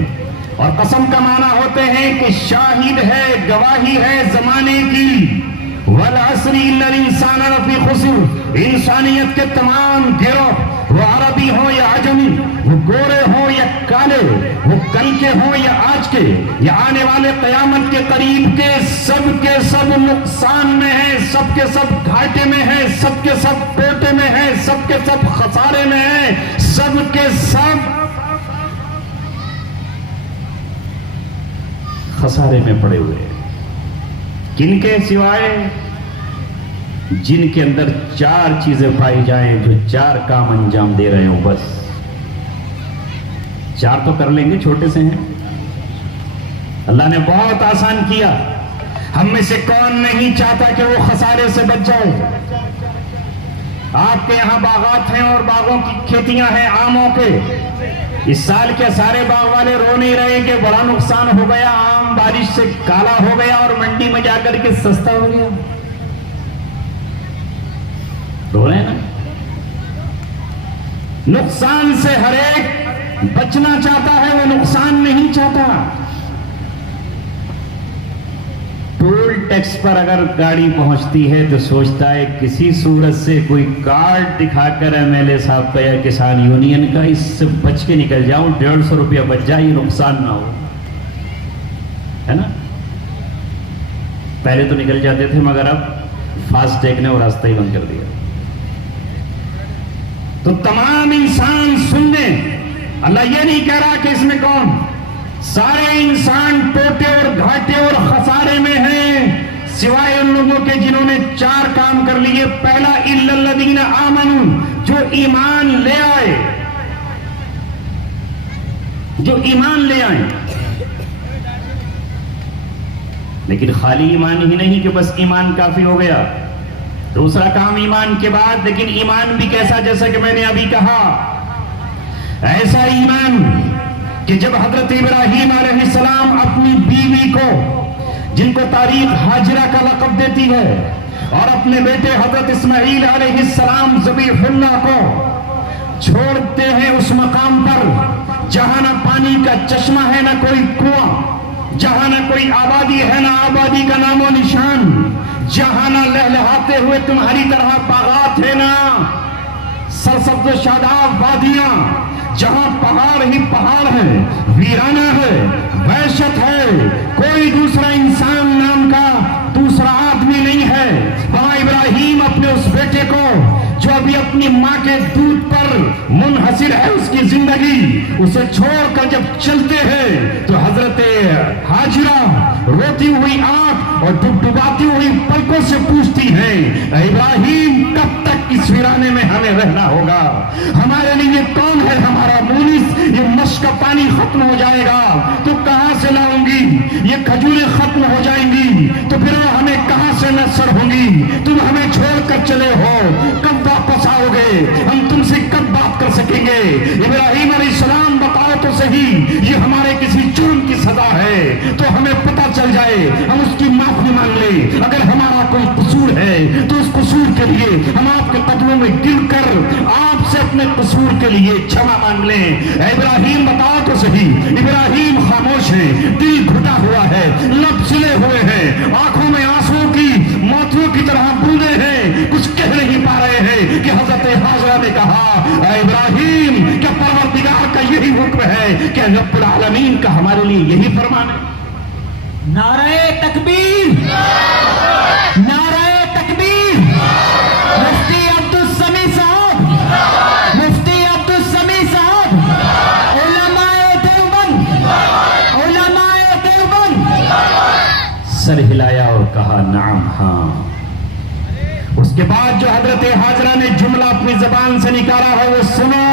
اور قسم کا معنی ہوتے ہیں کہ شاہد ہے, گواہی ہے زمانے کی. والعصر ان الانسان لفی خسر, انسانیت کے تمام گروہ, وہ عربی ہوں یا عجمی, وہ گورے ہوں یا کالے, وہ کل کے ہوں یا آج کے, یا آنے والے قیامت کے قریب کے سب نقصان میں ہیں, سب کے سب گھاٹے میں ہیں, سب کے سب ٹوٹے میں ہیں, سب کے سب خسارے میں ہیں, سب کے سب خسارے میں پڑے ہوئے ہیں. کن کے سوائے؟ جن کے اندر 4 چیزیں پائی جائیں, جو 4 کام انجام دے رہے ہوں. بس 4 تو کر لیں گے, چھوٹے سے ہیں. اللہ نے بہت آسان کیا. ہم میں سے کون نہیں چاہتا کہ وہ خسارے سے بچ جائے؟ آپ کے یہاں باغات ہیں اور باغوں کی کھیتیاں ہیں آموں کے. اس سال کے سارے باغ والے رو نہیں رہے کہ بڑا نقصان ہو گیا, آم بارش سے کالا ہو گیا اور منڈی میں جا کر کے سستا ہو گیا. رو رہے ہیں نا؟ نقصان سے ہر ایک بچنا چاہتا ہے، وہ نقصان نہیں چاہتا۔ ٹول ٹیکس پر اگر گاڑی پہنچتی ہے تو سوچتا ہے کسی صورت سے کوئی کارڈ دکھا کر ایم ایل اے صاحب کا یا کسان یونین کا اس سے بچ کے نکل جاؤں، 150 روپیہ بچ جائے، یہ نقصان نہ ہو، ہے نا؟ پہلے تو نکل جاتے تھے مگر اب فاسٹ ٹیگ نے وہ راستہ ہی بند کر دیا۔ تو تمام انسان سننے، اللہ یہ نہیں کہہ رہا کہ اس میں کون، سارے انسان ٹوٹے اور گھاٹے اور خسارے میں ہیں، سوائے ان لوگوں کے جنہوں نے 4 کام کر لیے۔ پہلا الا الذین آمنوا، جو ایمان لے آئے، جو ایمان لے آئے۔ لیکن خالی ایمان ہی نہیں کہ بس ایمان کافی ہو گیا، دوسرا کام ایمان کے بعد، لیکن ایمان بھی کیسا؟ جیسا کہ میں نے ابھی کہا، ایسا ایمان کہ جب حضرت ابراہیم علیہ السلام اپنی بیوی کو، جن کو تاریخ ہاجرہ کا لقب دیتی ہے، اور اپنے بیٹے حضرت اسماعیل علیہ السلام ذبیح اللہ کو چھوڑتے ہیں اس مقام پر جہاں نہ پانی کا چشمہ ہے، نہ کوئی کنواں، جہاں نہ کوئی آبادی ہے، نہ آبادی کا نام و نشان، جہاں نہ لہلہاتے ہوئے تمہاری طرح باغات ہے، نہ سرسبز و شاداب وادیاں، جہاں پہاڑ ہی پہاڑ ہے، ویرانہ ہے، وحشت ہے، کوئی دوسرا انسان نام کا دوسرا آدمی نہیں ہے۔ وہاں ابراہیم اپنے اس بیٹے کو جو ابھی اپنی ماں کے دودھ پر منحصر ہے اس کی زندگی، اسے چھوڑ کر جب چلتے ہیں تو حضرت ہاجرہ روتی ہوئی آنکھ اور ڈبڈباتی ہوئی پلکوں سے پوچھتی ہیں، اے ابراہیم کب تک اس ویرانے میں ہمیں رہنا ہوگا؟ ہمارے لیے کون ہے ہمارا مونس؟ یہ مشق کا پانی ختم ہو جائے گا تو کہاں سے لاؤں گی؟ یہ کھجوریں ختم ہو جائیں گی تو پھر وہ ہمیں کہاں سے نصر ہوں گی؟ تم ہمیں چھوڑ کر چلے ہو، کب واپس آؤ گے؟ ہم تم سے کب بات کر سکیں گے؟ ابراہیم علیہ السلام بتاؤ تو صحیح، یہ ہمارے کسی جرم کی سزا ہے تو ہمیں پتہ چل جائے، ہم اس کی معافی مانگ لیں۔ اگر ہمارا کوئی قصور ہے تو اس قصور کے لیے ہم آپ کے قدموں میں گر کر آپ سے اپنے قصور کے لیے چھما مانگ لیں۔ اے ابراہیم بتاؤ تو صحیح۔ ابراہیم خاموش ہے، دل گھٹا ہوا ہے، لب سلے ہوئے ہیں، آنکھوں میں آنسو کی موتیوں کی طرح بوندے ہیں، کچھ کہہ نہیں پا رہے ہیں کہ حضرت ہاجرہ نے کہا، اے ابراہیم کیا پروردگار کا یہی حکم ہے کہ رب العالمین کا ہمارے لیے یہی فرمان ہے؟ نعرہ تکبیر، نعرہ تکبیر، مفتی عبدالسمیع صاحب، مفتی عبدالسمیع صاحب، علماء دیوبند، علماء دیوبند۔ سر ہلایا اور کہا نعم، ہاں۔ اس کے بعد جو حضرت ہاجرہ نے جملہ اپنی زبان سے نکالا ہے وہ سنو،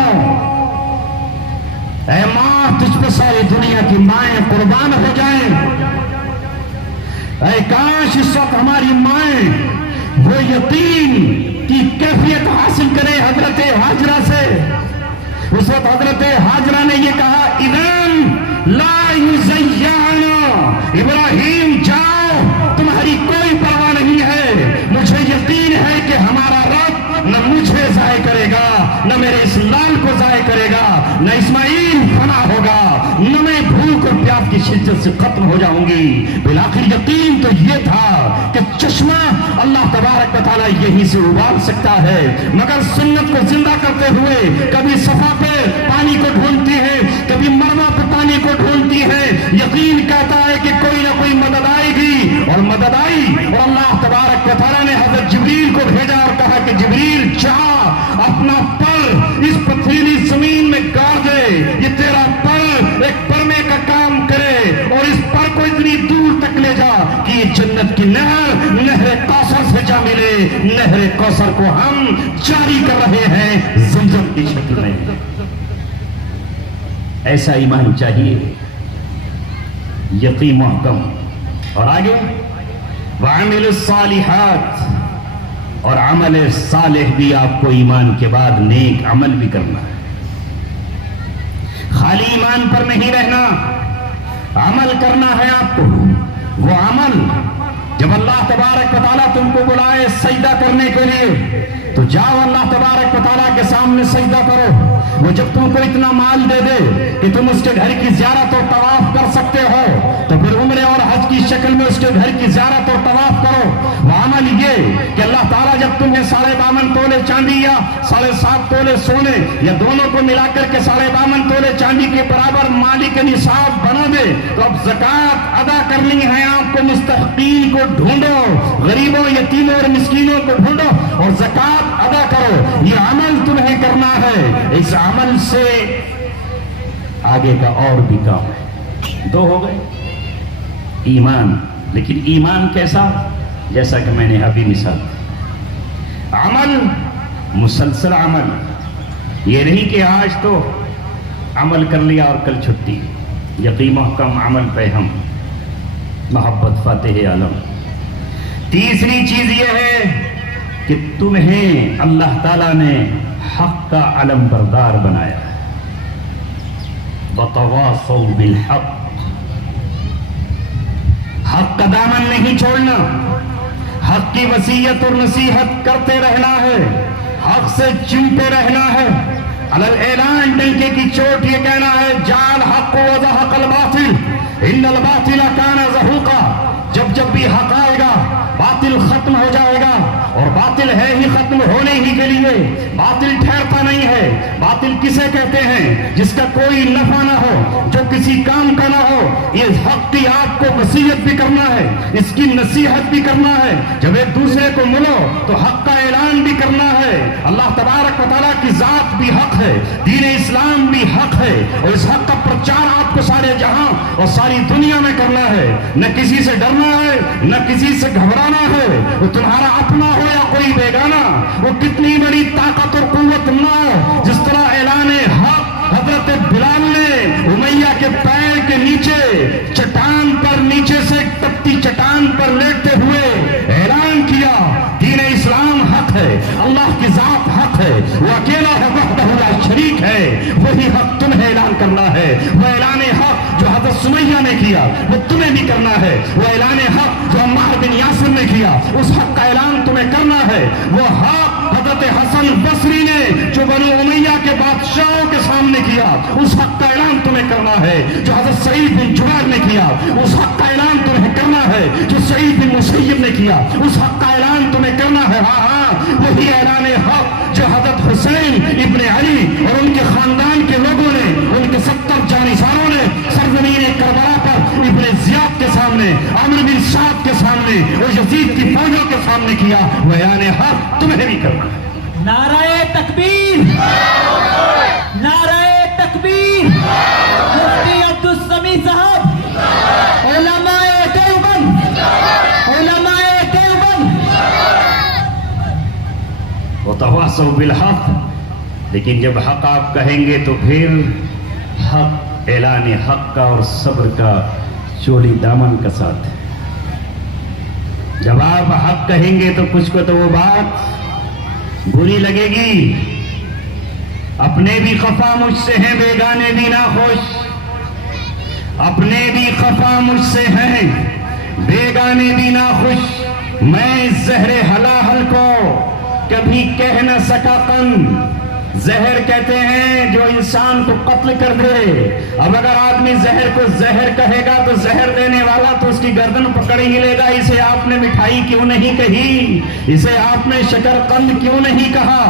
اے ماں تجھ پہ ساری دنیا کی مائیں قربان ہو جائیں۔ اے کاش اس وقت ہماری مائیں وہ یقین کی کیفیت حاصل کرے حضرت ہاجرہ سے۔ اس وقت حضرت ہاجرہ نے یہ کہا، اذن لا یزیعنا، ابراہیم جاؤ، تمہاری کوئی پرواہ نہیں ہے، مجھے یقین ہے کہ ہمارا رب نہ مجھے ضائع کرے گا، نہ میرے اس لال کو ضائع کرے گا، نہ اسماعیل فنا ہوگا، نہ میں بھوک اور پیاس کی شدت سے ختم ہو جاؤں گی۔ بالآخر یقین تو یہ تھا کہ چشمہ اللہ تبارک و تعالیٰ یہیں سے ابال سکتا ہے، مگر سنت کو زندہ کرتے ہوئے کبھی صفا پہ پانی کو ڈھونڈتی ہے، کبھی مروا پہ پانی کو ڈھونڈتی ہے۔ یقین کہتا ہے کہ کوئی نہ کوئی مدد آئے گی، اور مدد آئی، اور اللہ تبارک و تعالیٰ نے حضرت جبریل کو بھیجا اور کہا کہ جبریل جا اپنا پر اس پتھریلی زمین میں گاڑ دے، یہ تیرا پر ایک پرنے کا کام کرے، اور اس پر کو اتنی دور تک لے جا کہ یہ جنت کی نہر، نہر کوثر سے جا ملے۔ نہر کوثر کو ہم جاری کر رہے ہیں زمزم کی شکل میں۔ ایسا ایمان چاہیے، یقین محکم۔ اور آگے وعمل الصالحات، اور عمل صالح بھی آپ کو ایمان کے بعد نیک عمل بھی کرنا ہے، خالی ایمان پر نہیں رہنا، عمل کرنا ہے آپ کو۔ وہ عمل جب اللہ تبارک و تعالیٰ تم کو بلائے سجدہ کرنے کے لیے تو جاؤ اللہ تبارک و تعالیٰ کے سامنے سجدہ کرو۔ وہ جب تم کو اتنا مال دے دے کہ تم اس کے گھر کی زیارت اور طواف کر سکتے ہو تو پھر عمرے اور حج کی شکل میں اس کے گھر کی زیارت اور طواف کرو۔ وہ عمل یہ کہ اللہ تعالیٰ جب تمہیں 52 تولے چاندی یا 7.5 تولے سونے یا دونوں کو ملا کر کے 52 تولے چاندی کے برابر مالی کے نصاب بنا دے تو اب زکوٰۃ ادا کرنی ہے آپ کو۔ مستحقین کو ڈھونڈو، غریبوں یتیموں اور مسکینوں کو ڈھونڈو اور زکوٰۃ ادا کرو۔ یہ عمل تمہیں کرنا ہے۔ اس عمل سے آگے کا اور بھی کام ہے۔ 2 ہو گئے ایمان، لیکن ایمان کیسا؟ جیسا کہ میں نے ابھی مثال دی، عمل مسلسل عمل، یہ نہیں کہ آج تو عمل کر لیا اور کل چھٹی۔ یقین محکم عمل پہ ہم محبت فاتح عالم۔ تیسری چیز یہ ہے کہ تمہیں اللہ تعالیٰ نے حق کا علم بردار بنایا ہے۔ وَتَوَاصَوْا بِالْحَقِّ، حق کا دامن نہیں چھوڑنا، حق کی وصیت اور نصیحت کرتے رہنا ہے، حق سے چمٹے رہنا ہے۔ علل اعلان ڈنکے کی چوٹ یہ کہنا ہے جعل حق وزہق الباطل ان الباطل کان زہوقا۔ جب جب بھی حق آئے گا باطل ختم ہو جائے گا، اور باطل ہے ہی ختم ہونے ہی کے لیے، باطل ٹھہرتا نہیں ہے۔ باطل کسے کہتے ہیں؟ جس کا کوئی نفع نہ ہو، جو کسی کام کا نہ ہو۔ یہ حق کی آپ کو وصیت بھی کرنا ہے، اس کی نصیحت بھی کرنا ہے۔ جب ایک دوسرے کو ملو تو حق کا اعلان بھی کرنا ہے۔ اللہ تبارک و تعالیٰ کی ذات بھی حق ہے، دین اسلام بھی حق ہے، اور اس حق کا پرچار آپ کو سارے جہاں اور ساری دنیا میں کرنا ہے۔ نہ کسی سے ڈرنا ہے، نہ کسی سے گھبرانا ہے۔ وہ تمہارا اپنا ہو یا کوئی بیگانہ، وہ کتنی بڑی طاقت اور قوت نہ ہو، جس طرح اعلان حق حضرت بلال نے امیہ کے پیر کے نیچے چٹان پر، نیچے سے تپتی چٹان پر لیٹتے ہوئے اعلان کیا دین اسلام حق ہے، اللہ کی ذات حق ہے، وہ اکیلا ہے، وحدہ لا شریک ہے۔ وہی حق تمہیں اعلان کرنا ہے۔ وہ اعلان حق جو حضرت سمیہ نے کیا وہ تمہیں بھی کرنا ہے۔ وہ اعلان حق جو عمار بن یاسر نے کیا اس حق کا اعلان تمہیں کرنا ہے۔ وہ حق حضرت حسن بصری نے جو بنو امیہ کے بادشاہوں کے سامنے کیا اس حق کا اعلان تمہیں کرنا ہے۔ جو حضرت سعید بن جبیر نے کیا اس حق کا اعلان تمہیں کرنا ہے۔ جو سعید بن مسیب نے کیا اس حق کا اعلان تمہیں کرنا ہے۔ ہاں ہاں، وہی اعلان حق جو حضرت حسین ابن علی اور ان کے خاندان کے لوگوں نے، ان کے 70 جانشینوں نے سرزمین کربلا پر ابن زیاد کے سامنے، عمرو بن سعد کے سامنے اور یزید کی فوجوں کے سامنے کیا، وہ اعلان حق تمہیں بھی کرنا ہے۔ نعرہ تکبیر، نعرہ تکبیر، مفتی عبدالسمیع صاحب، علماء دیوبند، علماء دیوبند۔ وتواصوا بالحق، لیکن جب حق آپ کہیں گے تو پھر حق، اعلان حق کا اور صبر کا چولی دامن کا ساتھ ہے۔ جب آپ حق کہیں گے تو کچھ کو تو وہ بات بری لگے گی۔ اپنے بھی خفا مجھ سے ہیں، بیگانے بھی ناخوش۔ اپنے بھی خفا مجھ سے ہیں، بیگانے بھی ناخوش۔ میں زہر حلاحل کو کبھی کہہ نہ سکا قند۔ زہر کہتے ہیں جو انسان کو قتل کر دے۔ اب اگر آدمی زہر کو زہر کہے گا تو زہر دینے والا تو اس کی گردن پکڑ ہی لے گا۔ اسے آپ نے مٹھائی کیوں نہیں کہی؟ اسے آپ نے شکرقند کیوں نہیں کہا؟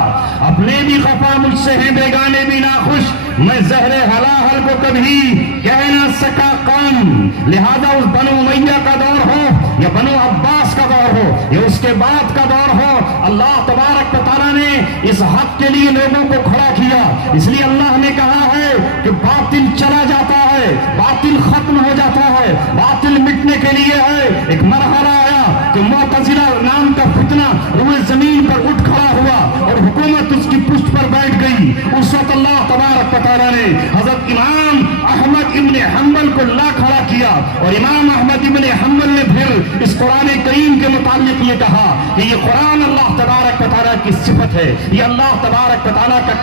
اپنے بھی خفا مجھ سے ہیں، بیگانے بھی ناخوش۔ میں زہر حلاحل کو کبھی کہہ نہ سکا قوم۔ لہذا اس بنو امیہ کا دور ہو یا بنو عباس کا دور ہو یا اس کے بعد کا دور ہو، اللہ تبارک و تعالیٰ نے اس حق کے لیے لوگوں کو کھڑا کیا۔ اس لیے اللہ نے کہا ہے کہ باطل چلا جاتا ہے، باطل ختم ہو جاتا ہے، باطل مٹنے کے لیے ہے۔ ایک مرحلہ آیا کہ معتزلہ نام کا فتنہ روئے زمین پر اٹھ کھڑا ہوا اور حکومت اس کی پشت پر بیٹھ گئی۔ اس وقت اللہ تبارک و تعالیٰ نے حضرت امام احمد ابن حنبل کو لا کھڑا کیا، اور امام احمد ابن حنبل نے پھر اس قرآن کریم کے متعلق یہ کہا کہ یہ قرآن اللہ تبارک و تعالیٰ کی صفت ہے، یہ اللہ تبارک و تعالیٰ کا